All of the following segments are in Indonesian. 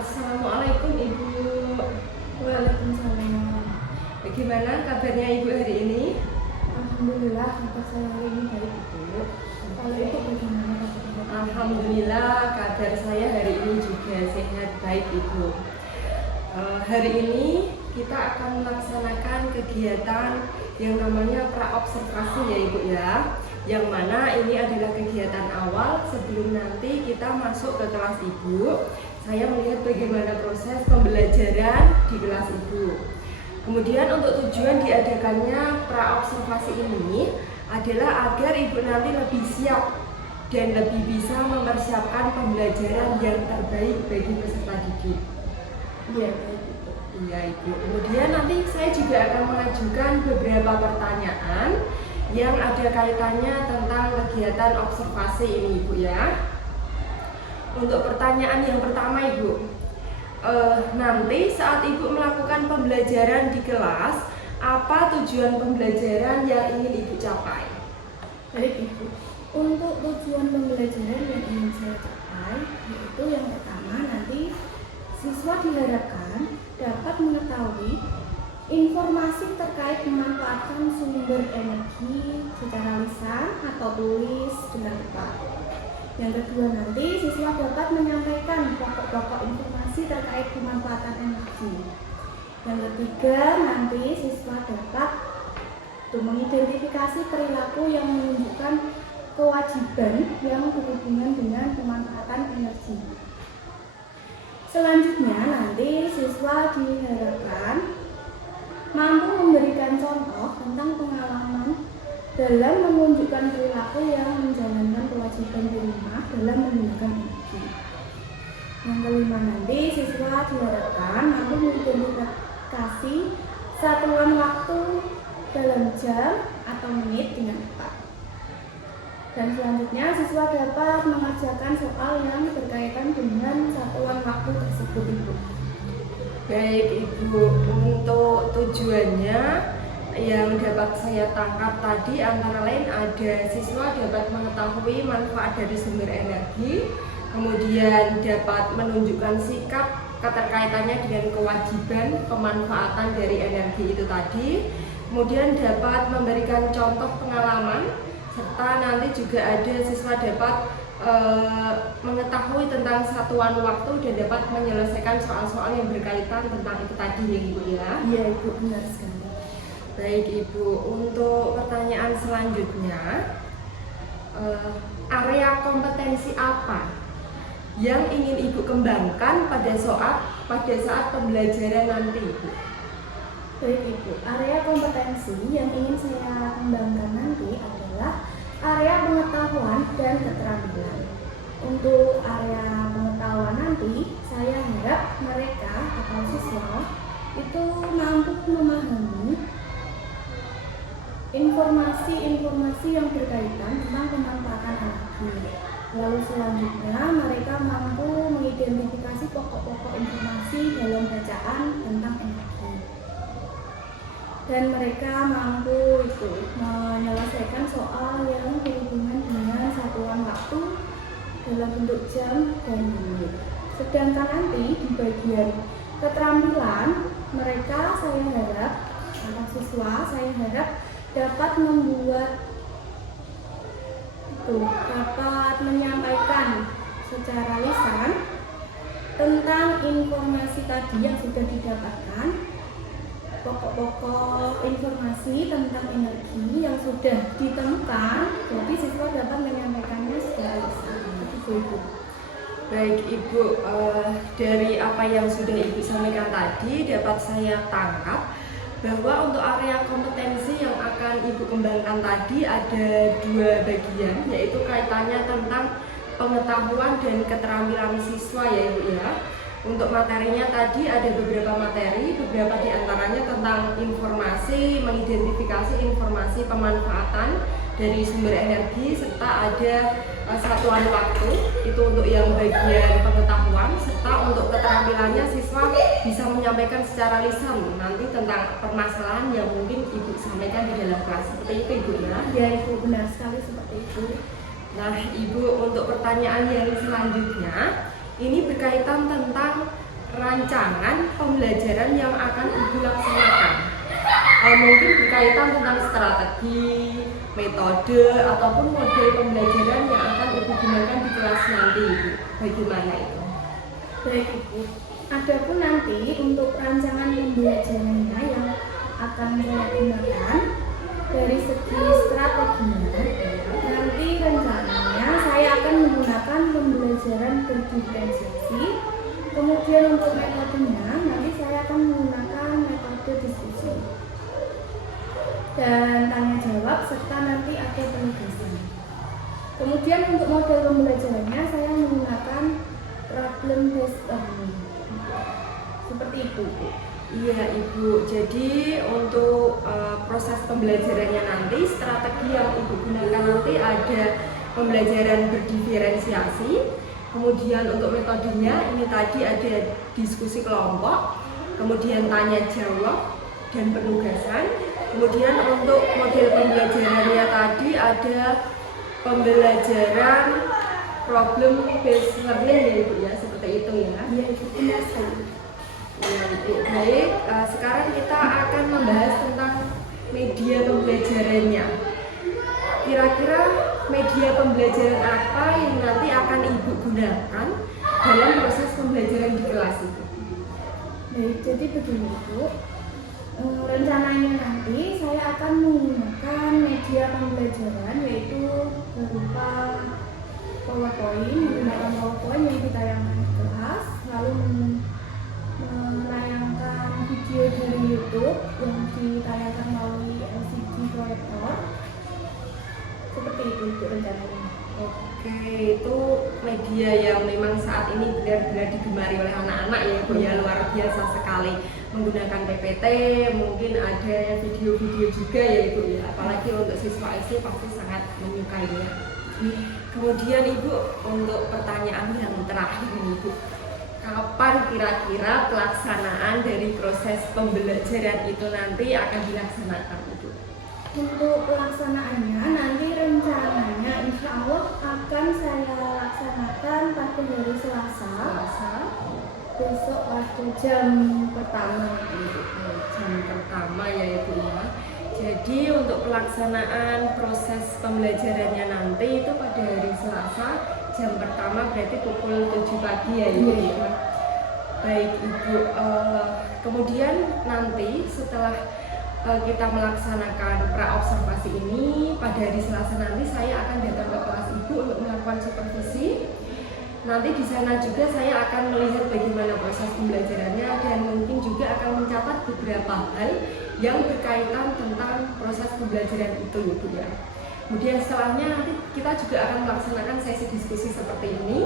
Assalamualaikum Ibu. Waalaikumsalam. Bagaimana kabarnya Ibu hari ini? Alhamdulillah, kabar saya hari ini baik Ibu. Kalau Ibu bagaimana kabarnya? Alhamdulillah kabar saya hari ini juga sehat baik Ibu. Hari ini kita akan melaksanakan kegiatan yang namanya praobservasi ya Ibu ya. Yang mana ini adalah kegiatan awal sebelum nanti kita masuk ke kelas Ibu. Saya melihat bagaimana proses pembelajaran di kelas Ibu. Kemudian untuk tujuan diadakannya praobservasi ini adalah agar Ibu nanti lebih siap dan lebih bisa mempersiapkan pembelajaran yang terbaik bagi peserta didik. Iya, baik Ibu. Iya Ibu. Kemudian nanti saya juga akan mengajukan beberapa pertanyaan yang ada kaitannya tentang kegiatan observasi ini Ibu ya. Untuk pertanyaan yang pertama Ibu, nanti saat Ibu melakukan pembelajaran di kelas, apa tujuan pembelajaran yang ingin Ibu capai? Baik Ibu. Untuk tujuan pembelajaran yang ingin saya capai, yaitu yang pertama nanti siswa diharapkan dapat mengetahui informasi terkait memanfaatkan sumber energi secara lisan atau tulis dengan tepat. Yang kedua nanti siswa dapat menyampaikan pokok-pokok informasi terkait pemanfaatan energi. Yang ketiga nanti siswa dapat mengidentifikasi perilaku yang menunjukkan kewajiban yang berhubungan dengan pemanfaatan energi. Selanjutnya nanti siswa diharapkan mampu memberikan contoh tentang pengalaman dalam menunjukkan perilaku yang menjalankan kewajiban di rumah dalam menggunakan energi. Yang kelima nanti siswa diharapkan mampu mengidentifikasi satuan waktu dalam jam atau menit dengan tepat. Dan selanjutnya siswa dapat mengerjakan soal yang berkaitan dengan satuan waktu tersebut Ibu. Baik Ibu, untuk tujuannya yang dapat saya tangkap tadi antara lain ada siswa dapat mengetahui manfaat dari sumber energi, kemudian dapat menunjukkan sikap keterkaitannya dengan kewajiban pemanfaatan dari energi itu tadi, kemudian dapat memberikan contoh pengalaman, serta nanti juga ada siswa dapat mengetahui tentang satuan waktu dan dapat menyelesaikan soal-soal yang berkaitan tentang itu tadi ya Ibu ya. Iya Ibu, benar sekali. Baik Ibu, untuk pertanyaan selanjutnya, area kompetensi apa yang ingin Ibu kembangkan pada saat pembelajaran nanti Ibu? Baik Ibu, area kompetensi yang ingin saya kembangkan nanti adalah area pengetahuan dan keterampilan. Untuk area pengetahuan nanti, saya harap mereka atau siswa itu mampu memahami informasi-informasi yang berkaitan tentang pemanfaatan energi. Lalu selanjutnya mereka mampu mengidentifikasi pokok-pokok informasi dalam bacaan tentang energi. Dan mereka mampu menyelesaikan soal yang berhubungan dengan satuan waktu dalam bentuk jam dan menit. Sedangkan nanti di bagian keterampilan mereka saya harap para siswa saya harap dapat dapat menyampaikan secara lisan tentang informasi tadi yang sudah didapatkan, pokok-pokok informasi tentang energi yang sudah ditemukan, jadi siswa dapat menyampaikannya secara lisan. Begitu Ibu. Baik Ibu, dari apa yang sudah Ibu sampaikan tadi dapat saya tangkap bahwa untuk area kompetensi yang akan Ibu kembangkan tadi ada dua bagian, yaitu kaitannya tentang pengetahuan dan keterampilan siswa ya Ibu ya. Untuk materinya tadi ada beberapa materi, beberapa diantaranya tentang informasi, mengidentifikasi informasi pemanfaatan dari sumber energi, serta ada satuan waktu, itu untuk yang bagian pengetahuan, serta untuk keterampilannya siswa bisa menyampaikan secara lisan nanti tentang permasalahan yang mungkin Ibu sampaikan di dalam kelas. Seperti itu Ibu ya? Ya Ibu, benar sekali seperti itu. Nah Ibu, untuk pertanyaan yang selanjutnya ini berkaitan tentang rancangan pembelajaran yang akan Ibu laksanakan. Mungkin berkaitan tentang strategi, metode, ataupun model pembelajaran yang akan Ibu gunakan di kelas nanti, Ibu. Bagaimana itu? Baik Ibu, adapun nanti untuk rancangan pembelajarannya yang akan saya gunakan dari segi strateginya, nanti rencananya saya akan menggunakan pembelajaran berdiferensiasi. Kemudian untuk metodenya nanti saya akan menggunakan metode diskusi dan tanya jawab serta nanti ada penugasan. Kemudian untuk model pembelajarannya saya menggunakan problem based learning. Seperti itu. Iya Ibu, jadi untuk proses pembelajarannya nanti, strategi yang Ibu gunakan nanti ada pembelajaran berdiferensiasi, kemudian untuk metodenya ini tadi ada diskusi kelompok, kemudian tanya jawab dan penugasan, kemudian untuk model pembelajarannya tadi ada pembelajaran problem based learning ya Ibu ya, seperti itu ya. Iya Ibu, benar sekali. Ya, Ibu. Baik, sekarang kita akan membahas tentang media pembelajarannya. Kira-kira media pembelajaran apa yang nanti akan Ibu gunakan dalam proses pembelajaran di kelas itu? Baik, jadi begini Ibu. Rencananya nanti saya akan menggunakan media pembelajaran yaitu berupa PowerPoint, menggunakan PowerPoint yang ditayangkan di kelas, lalu menayangkan video dari YouTube yang ditayangkan melalui LCD proyektor. Seperti itu rencananya. Oke, itu media yang memang saat ini benar-benar digemari oleh anak-anak ya Bu ya, luar biasa sekali. Menggunakan PPT, mungkin ada video-video juga ya Ibu ya, apalagi untuk siswa SD pasti sangat menyukainya. Kemudian Ibu, untuk pertanyaan yang terakhir nih Ibu, kapan kira-kira pelaksanaan dari proses pembelajaran itu nanti akan dilaksanakan Ibu? Untuk pelaksanaannya nanti rencananya insya Allah akan saya laksanakan pada hari Selasa besok pada jam pertama. Jam pertama ya Ibu ya. Jadi untuk pelaksanaan proses pembelajarannya nanti itu pada hari Selasa jam pertama berarti pukul 7 pagi ya Ibu ya. Baik Ibu, kemudian nanti setelah kita melaksanakan pra-observasi ini pada hari Selasa nanti saya akan datang ke kelas Ibu untuk melakukan supervisi. Nanti di sana juga saya akan melihat bagaimana proses pembelajarannya dan mungkin juga akan mencatat beberapa hal yang berkaitan tentang proses pembelajaran itu Ibu ya. Kemudian setelahnya nanti kita juga akan melaksanakan sesi diskusi seperti ini,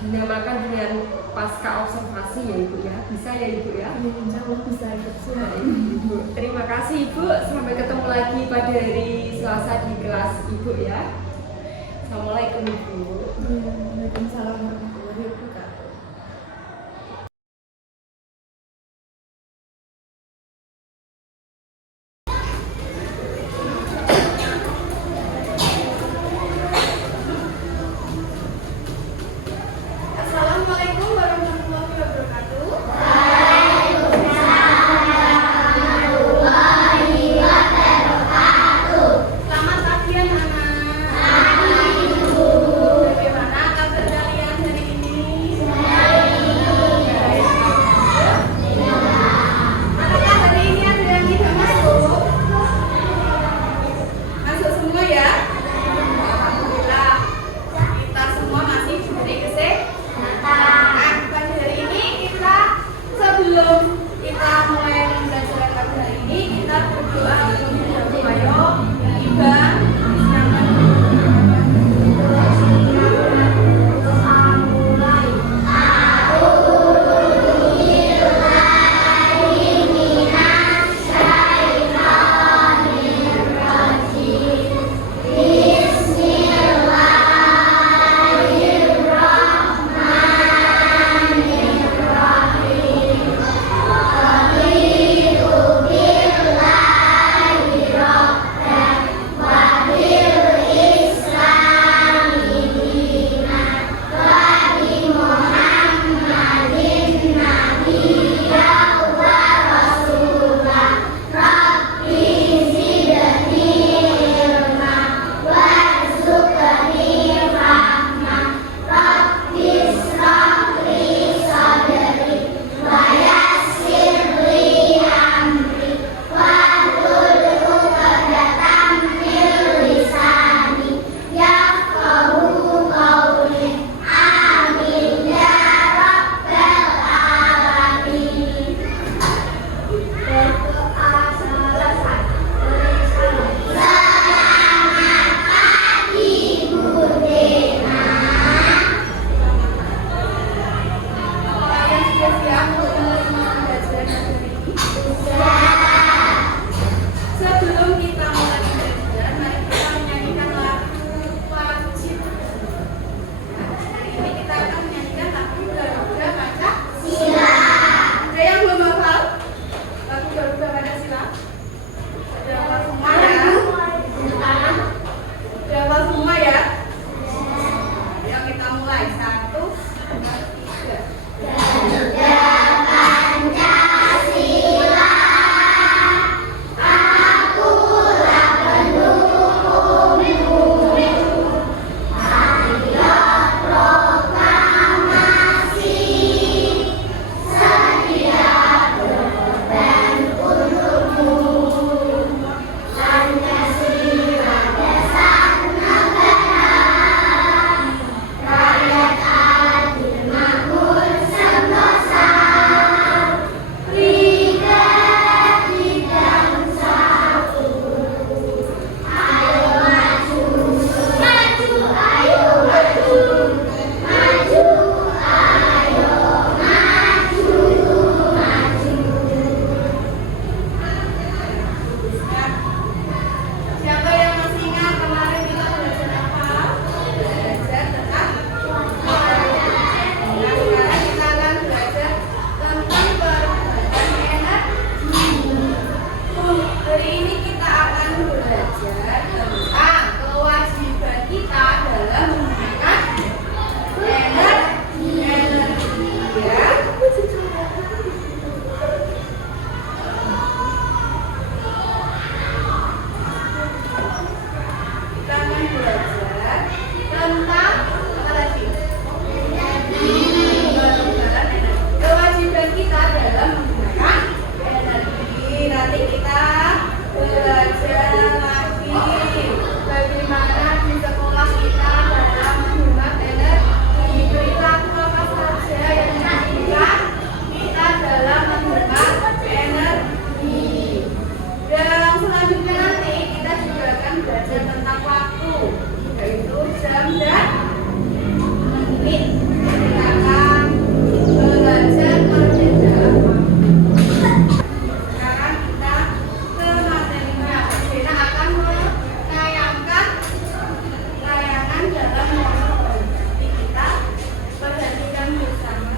dinamakan dengan pasca observasi ya Ibu ya. Bisa ya Ibu ya? Insya Allah bisa Ibu. Terima kasih Ibu, sampai ketemu lagi pada hari Selasa di kelas Ibu ya. Assalamualaikum Ibu. Waalaikumsalam warahmatullahi wabarakatuh. Assalamualaikum warahmatullahi wabarakatuh. Selamat pagi anak-anak. Bagaimana kabar kalian hari ini? belajar tentang kewajiban kita dalam menggunakan energi ya. Kita akan belajar tentang apa tadi? Kewajiban kita dalam menggunakan energi. Nanti kita belajar lagi bagaimana di sekolah kita dalam menggunakan energi. Perilaku apa saja yang dilakukan kita dalam menggunakan energi. Dan selanjutnya nanti kita juga akan belajar tentang waktu, yaitu jam dan menit. Kita akan belajar perbedaan waktu. Sekarang kita ke materinya. Bina akan menayangkan layangan dalam monolog. Jadi kita perhatikan bersama.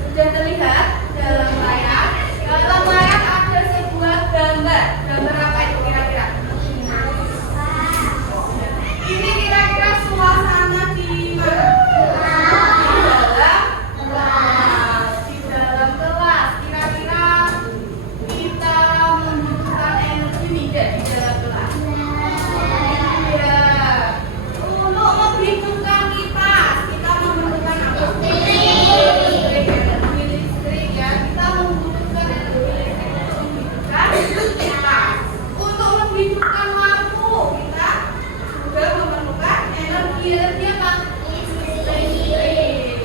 Sudah terlihat dalam layar? Dalam layar ada sebuah gambar. Gambar apa itu kira-kira? Ini kira-kira suasana di mana? Di dalam kelas. Kira-kira kita membutuhkan energi tidak di dalam kelas? Ya. Untuk menghidupkan kipas, kita memerlukan apa? Energi listrik ya. Kita membutuhkan energi listrik untuk menghidupkan kipas. Untuk menghidupkan lampu, kita juga memerlukan energi apa? Listrik.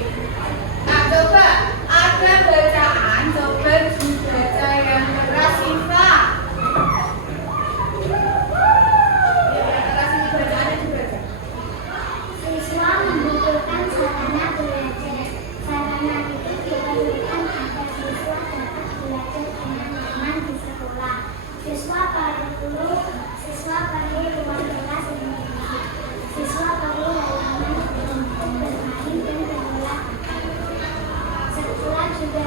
Nah, coba ada bacaan, coba dibaca yang keras Siva. Ya, keras ini bacaannya dibaca. Siswa membutuhkan sarana belajar. Sarana itu diperlukan agar siswa dapat belajar dengan nyaman di sekolah. Siswa perlu ruang kelas yang baik. Siswa perlu halaman untuk bermain dan berolahraga. Sekolah juga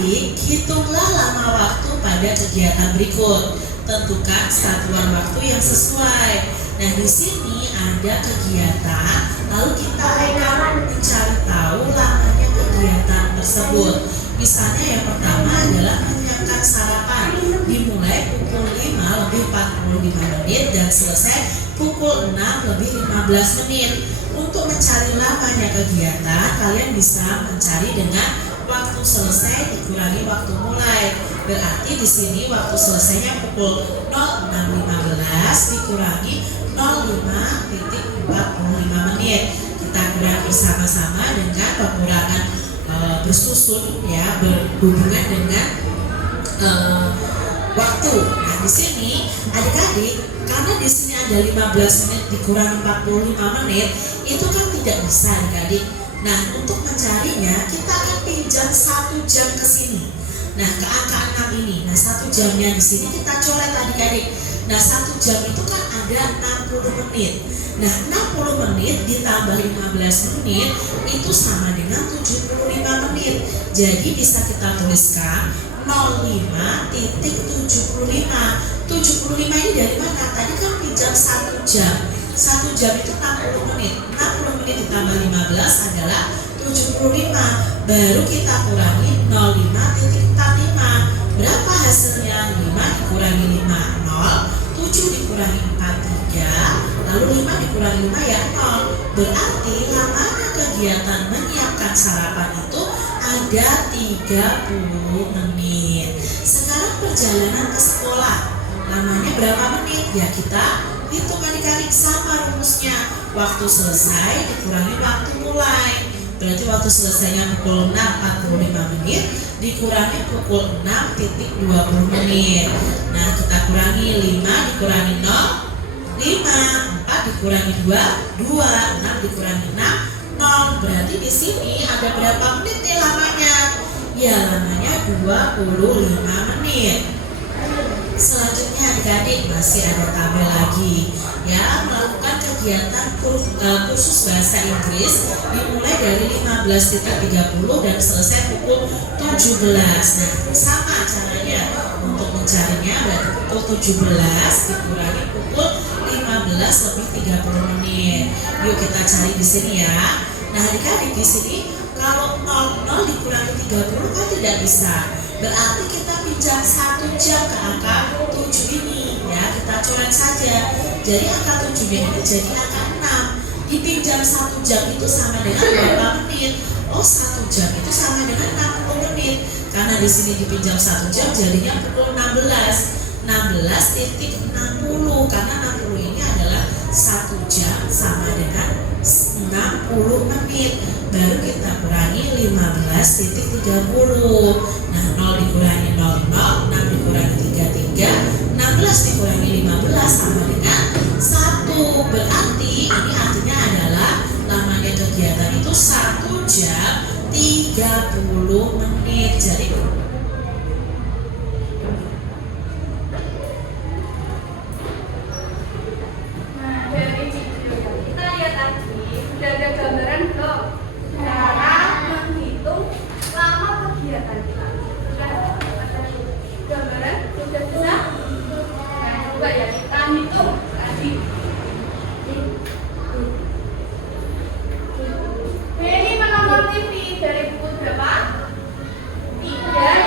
Adik-adik, hitunglah lama waktu pada kegiatan berikut. Tentukan satuan waktu yang sesuai. Nah, di sini ada kegiatan, lalu kita akan mencari tahu lamanya kegiatan tersebut. Misalnya yang pertama adalah menyiapkan sarapan, dimulai pukul 5 lebih 45 menit dan selesai pukul 6 lebih 15 menit. Untuk mencari lamanya kegiatan, kalian bisa mencari dengan waktu selesai dikurangi waktu mulai. Berarti di sini waktu selesainya pukul 06.15 dikurangi 05.45 menit. Kita kurangi bersama-sama dengan pengurangan bersusun ya, berhubungan dengan waktu. Nah, di sini adik-adik, karena di sini ada 15 menit dikurangi 45 menit, itu kan tidak bisa adik-adik. Nah, untuk mencarinya kita akan pinjam 1 jam ke sini. Nah, ke angka 6 ini. Nah, 1 jamnya di sini kita coret adik-adik. Nah, 1 jam itu kan ada 60 menit. Nah, 60 menit ditambah 15 menit itu sama dengan 75 menit. Jadi bisa kita tuliskan 05.75. 75 ini dari mana? Tadi kan pinjam 1 jam. 1 jam itu 60 menit. 60 menit ditambah 15 adalah 75. Baru kita kurangi 05.45. Berapa hasilnya? 5 dikurangi 5, 0. 7 dikurangi 4, 3. Lalu 5 dikurangi 5 ya 0. Berarti lamanya kegiatan menyiapkan sarapan itu ada 30 menit. Sekarang perjalanan ke sekolah, lamanya berapa menit? Ya kita hitung adik-adik, sama rumusnya. Waktu selesai dikurangi waktu mulai. Berarti waktu selesainya pukul 6.45 menit dikurangi pukul 6.20 menit. Nah, kita kurangi 5 dikurangi 0, 5, 4 dikurangi 2, 6 dikurangi 6, 0. Berarti di sini ada berapa menit nih lamanya? Ya, lamanya 25 menit. Selanjutnya adik-adik masih ada tabel lagi ya, melakukan kegiatan kursus bahasa Inggris dimulai dari 15.30 dan selesai pukul 17. Nah, sama caranya untuk mencarinya, berarti pukul 17 dikurangi pukul 15 lebih 30 menit. Yuk kita cari di sini ya. Nah, adik-adik di sini kalau 00 dikurangi 30 kan tidak bisa. Berarti kita pinjam 1 jam ke angka 7 ini ya, kita coret saja. Jadi angka 7 ini jadi angka 6. Dipinjam 1 jam itu sama dengan berapa menit? Oh, 1 jam itu sama dengan 60 menit. Karena di sini dipinjam 1 jam jadinya pukul 16. 16.60 karena 60 ini adalah 1 jam sama dengan 60 menit. Baru kita kurangi 15.30. Nah, 0 dikurangi 0, 6 dikurangi 3, 16 dikurangi 15 sama dengan 1. Berarti ini artinya adalah lamanya kegiatan itu 1 jam 30 menit. Jadi Meli menonton TV dari pukul berapa? 3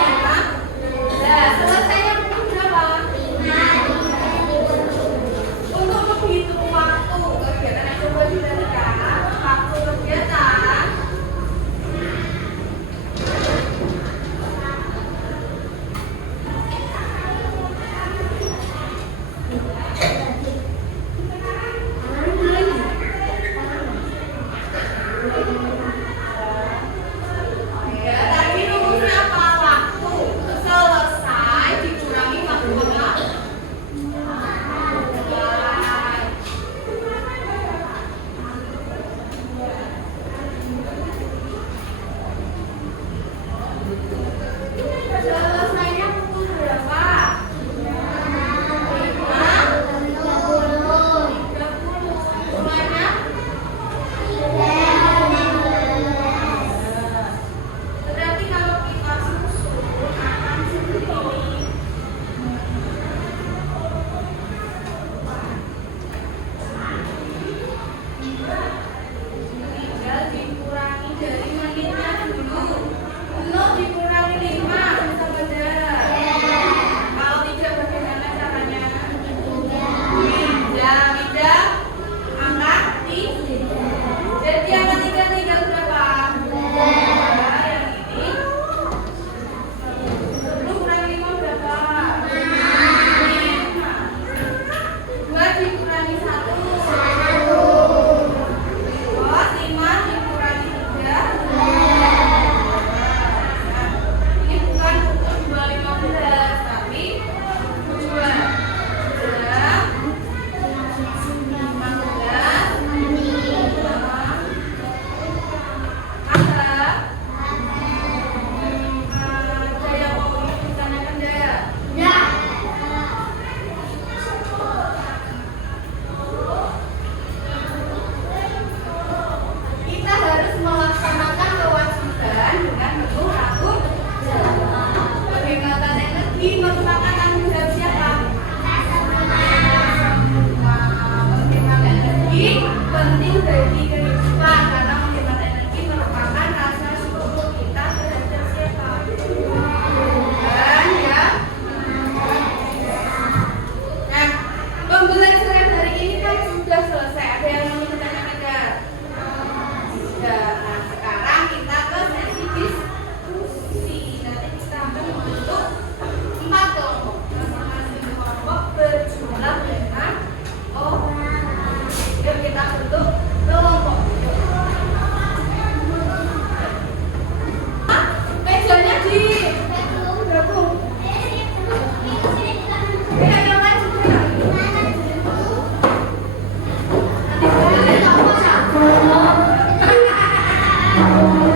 Oh,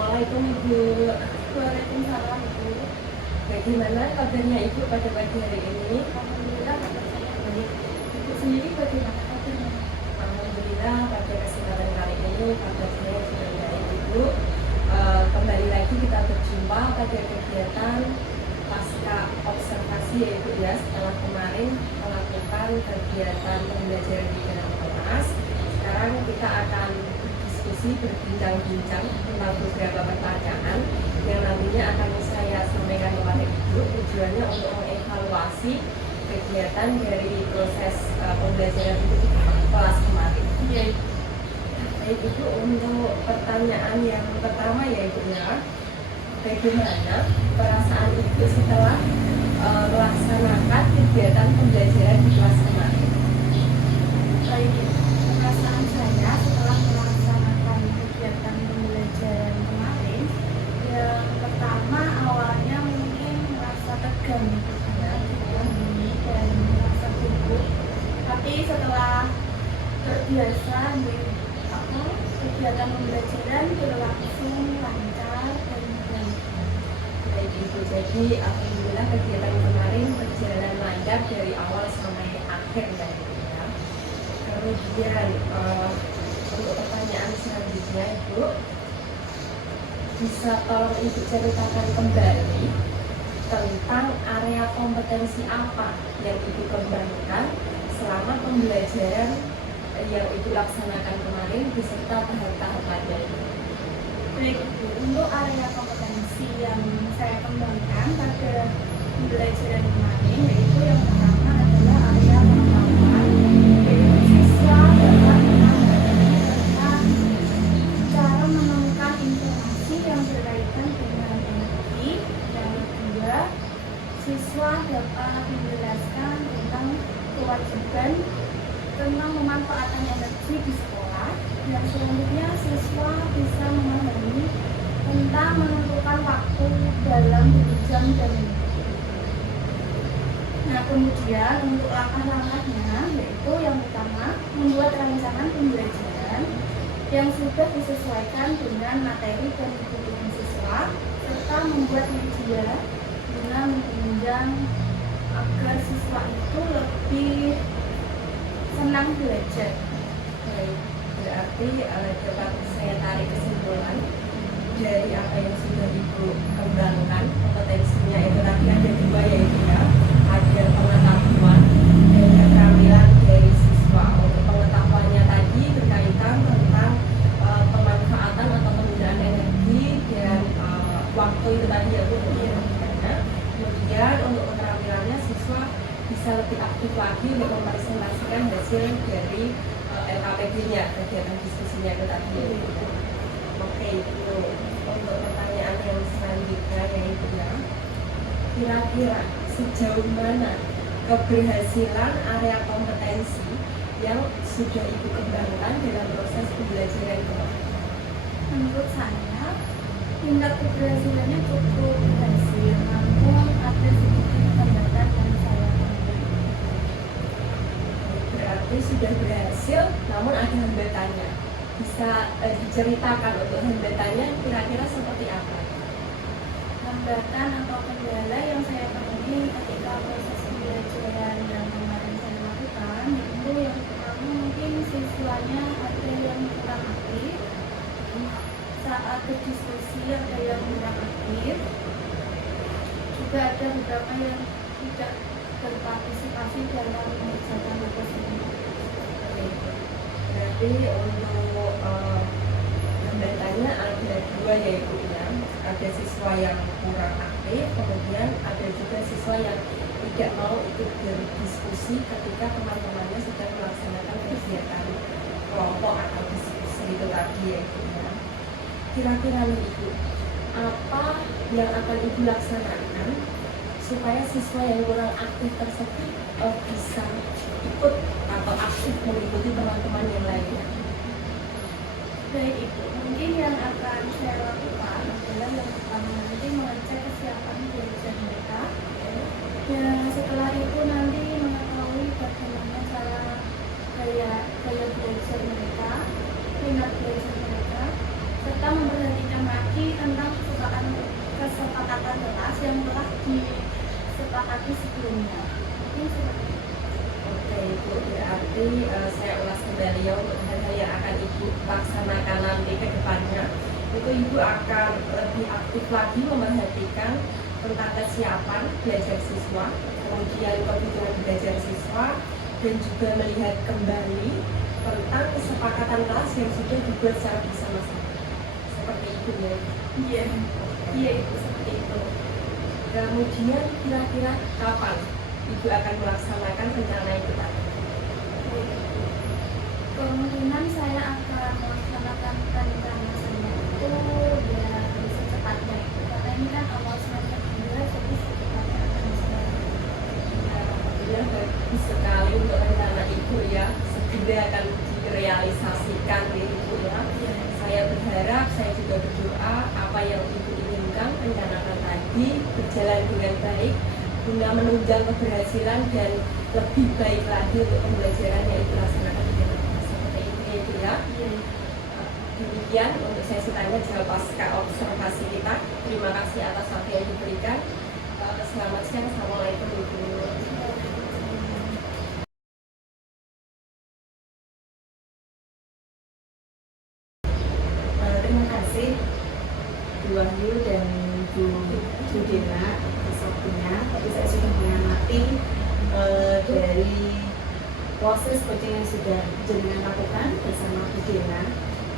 Assalamualaikum Ibu. Waalaikumsalam Ibu. Bagaimana kabarnya Ibu pada pagi hari ini? Alhamdulillah kabar saya baik. Ibu sendiri bagaimana kabarnya? Alhamdulillah pada kesempatan kali ini kabar saya juga baik Ibu. Kembali lagi kita berjumpa pada kegiatan pasca observasi ya Ibu ya, setelah kemarin melakukan kegiatan pembelajaran di dalam kelas. Sekarang kita akan diskusi berbincang-bincang tentang beberapa pertanyaan yang nantinya akan saya sampaikan kepada Ibu. Tujuannya untuk mengevaluasi kegiatan dari proses pembelajaran itu di kelas kemarin. Iya. Baik Ibu, untuk pertanyaan yang pertama ya Ibu ya, bagaimana perasaan Ibu setelah melaksanakan kegiatan pembelajaran di kelas kemarin? Baik, perasaan saya setelah melaksanakan kegiatan pembelajaran kemarin, yang pertama awalnya mungkin merasa tegang karena ini dan merasa gugup, tapi setelah terbiasa kegiatan pembelajaran berlangsung lancar dan baik. Baik Ibu, jadi alhamdulillah kegiatan kemarin berjalan lancar dari awal sampai akhir ya Ibu ya. Kemudian untuk pertanyaan selanjutnya Ibu, bisa tolong Ibu ceritakan kembali tentang area kompetensi apa yang Ibu kembangkan selama pembelajaran yang Ibu laksanakan kemarin beserta tahap-tahapannya. Baik Ibu, untuk area kompetensi yang saya kembangkan pada pembelajaran kemarin yaitu yang pertama adalah area pengetahuan, yaitu siswa dapat menanggapi tentang cara menemukan informasi yang berkaitan dengan energi. Yang kedua, siswa dapat menjelaskan tentang kewajiban tentang pemanfaatan energi di sekolah. Dan selanjutnya siswa bisa memahami tentang menentukan waktu dalam berjam dan menit. Nah, kemudian untuk langkah-langkahnya yaitu yang pertama membuat rancangan pembelajaran yang sudah disesuaikan dengan materi dan kebutuhan siswa, serta membuat media dengan menunjang agar siswa itu lebih senang belajar. Baik, berarti dapat saya tarik kesimpulan dari apa yang sudah Ibu kembangkan kompetensinya itu tadi ada dua yaitu ya, ada pengetahuan dan keterampilan dari siswa. Untuk pengetahuannya tadi berkaitan tentang pemanfaatan atau penggunaan energi dan waktu itu tadi ya Bu. Kemudian untuk keterampilannya siswa bisa lebih aktif lagi untuk mempresentasikan hasil dari LKPD-nya, kegiatan diskusinya itu tadi. Oke, itu untuk pertanyaan yang selanjutnya yaitu ya, kira-kira sejauh mana keberhasilan area kompetensi yang sudah Ibu kembangkan dalam proses pembelajaran kemarin? Menurut saya, tingkat keberhasilannya cukup berhasil, namun ada sedikit hambatan yang saya temui. Berarti sudah berhasil, namun ada hambatannya. Bisa diceritakan untuk hambatannya kira-kira seperti apa? Hambatan atau kendala yang saya temui ketika proses pembelajaran yang kemarin saya lakukan itu yang pertama mungkin siswanya ada yang kurang aktif, saat berdiskusi ada yang kurang aktif, juga ada beberapa yang tidak berpartisipasi dalam mengerjakan tugas ini. Berarti untuk hambatannya ada dua yaitu ya, ada siswa yang kurang aktif, kemudian ada juga siswa yang tidak mau ikut berdiskusi ketika teman-temannya sedang melaksanakan kegiatan kelompok atau diskusi itu tadi ya Ibu ya. Kira-kira nih Ibu, apa yang akan Ibu laksanakan supaya siswa yang kurang aktif tersebut bisa ikut atau aktif mengikuti teman-teman yang lainnya? Baik Ibu, mungkin yang akan saya lakukan adalah yang pertama nanti mengecek kesiapan belajar mereka, dan setelah itu nanti mengetahui bagaimana cara gaya belajar mereka, minat belajar mereka, serta memperhatikan lagi kegiatan kelas yang telah disepakati sebelumnya. Mungkin seperti itu. Oke, Ibu, berarti saya ulas kembali ya untuk hal-hal yang akan Ibu laksanakan nanti ke depannya. Itu Ibu akan lebih aktif lagi memerhatikan tentang kesiapan belajar siswa, kemudian kebutuhan belajar siswa, dan juga melihat kembali tentang kesepakatan kelas yang sudah dibuat secara bersama-sama. Seperti itu ya. Iya, iya itu seperti itu. Kemudian kira-kira kapan Ibu akan melaksanakan rencana itu tadi? Kemungkinan saya akan melaksanakan rencana saya itu ya secepatnya itu. Karena ini kan awal semester 2, jadi secepatnya akan diselesaikan. Alhamdulillah bagus sekali untuk rencana Ibu ya, segera akan direalisasikan nih Ibu ya. Saya berharap, saya juga berdoa apa yang Ibu inginkan rencanakan tadi berjalan dengan baik guna menunjang keberhasilan dan lebih baik lagi untuk pembelajaran yang Ibu laksanakan di dalam kelas. Seperti itu ya Ibu ya. Demikian untuk sesi tanya jawab pasca observasi kita. Terima kasih atas waktu yang diberikan. Selamat siang, Assalamualaikum Ibu. Terima kasih Bu Wahyu dan Bu Dina atas waktunya. Tapi saya sudah mengamati dari proses coaching yang sudah jenengan lakukan bersama Bu Dina.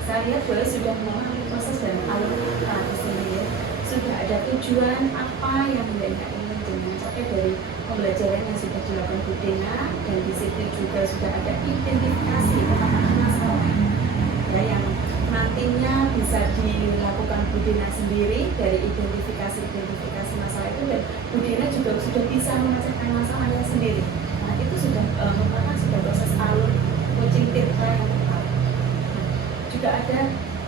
Saya lihat boleh sudah memahami proses dan alur kita di sini ya. Sudah ada tujuan apa yang mereka ingin jenengan capai dari pembelajaran yang sudah dilakukan Bu Dina, dan di situ juga sudah ada identifikasi pemahaman masalah ya, yang nantinya bisa dilakukan Bu Dina sendiri dari identifikasi masalah itu, dan Bu Dina juga sudah bisa memecahkan masalahnya sendiri. Nah itu sudah merupakan sudah proses alur coaching Tirta yang tepat. Nah, juga ada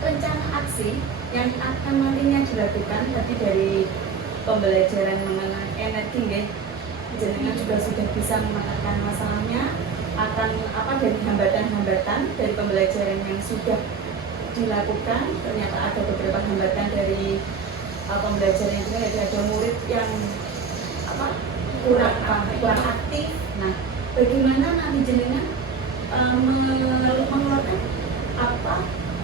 rencana aksi yang akan nantinya dilakukan tadi dari pembelajaran mengenai energi ya. Jenengan juga sudah bisa memetakan masalahnya, akan apa dari hambatan-hambatan dari pembelajaran yang sudah dilakukan. Ternyata ada beberapa hambatan dari pembelajaran yang ada murid yang kurang aktif. Nah, bagaimana nanti jenengan mengeluarkan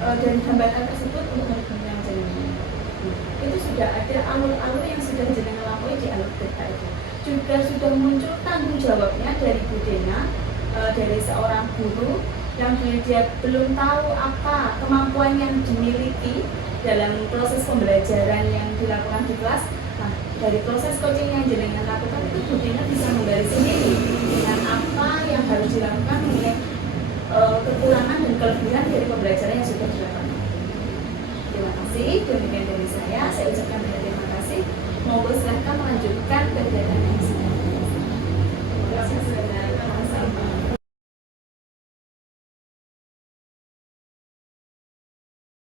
dari hambatan tersebut untuk menggunakan jenengan. Itu sudah ada alur-alur yang sudah jenengan lampaui di alur Tirta itu. Juga sudah muncul tanggung jawabnya dari Bu Dina, dari seorang guru yang dia belum tahu apa kemampuan yang dimiliki dalam proses pembelajaran yang dilakukan di kelas. Nah, dari proses coaching yang jenengan lakukan itu Bu Dina bisa menggali sendiri dengan apa yang harus dilakukan mengenai kekurangan dan kelebihan dari pembelajaran yang sudah dilakukan. Terima kasih, demikian dari saya ucapkan banyak terima kasih. Monggo silahkan melanjutkan kegiatan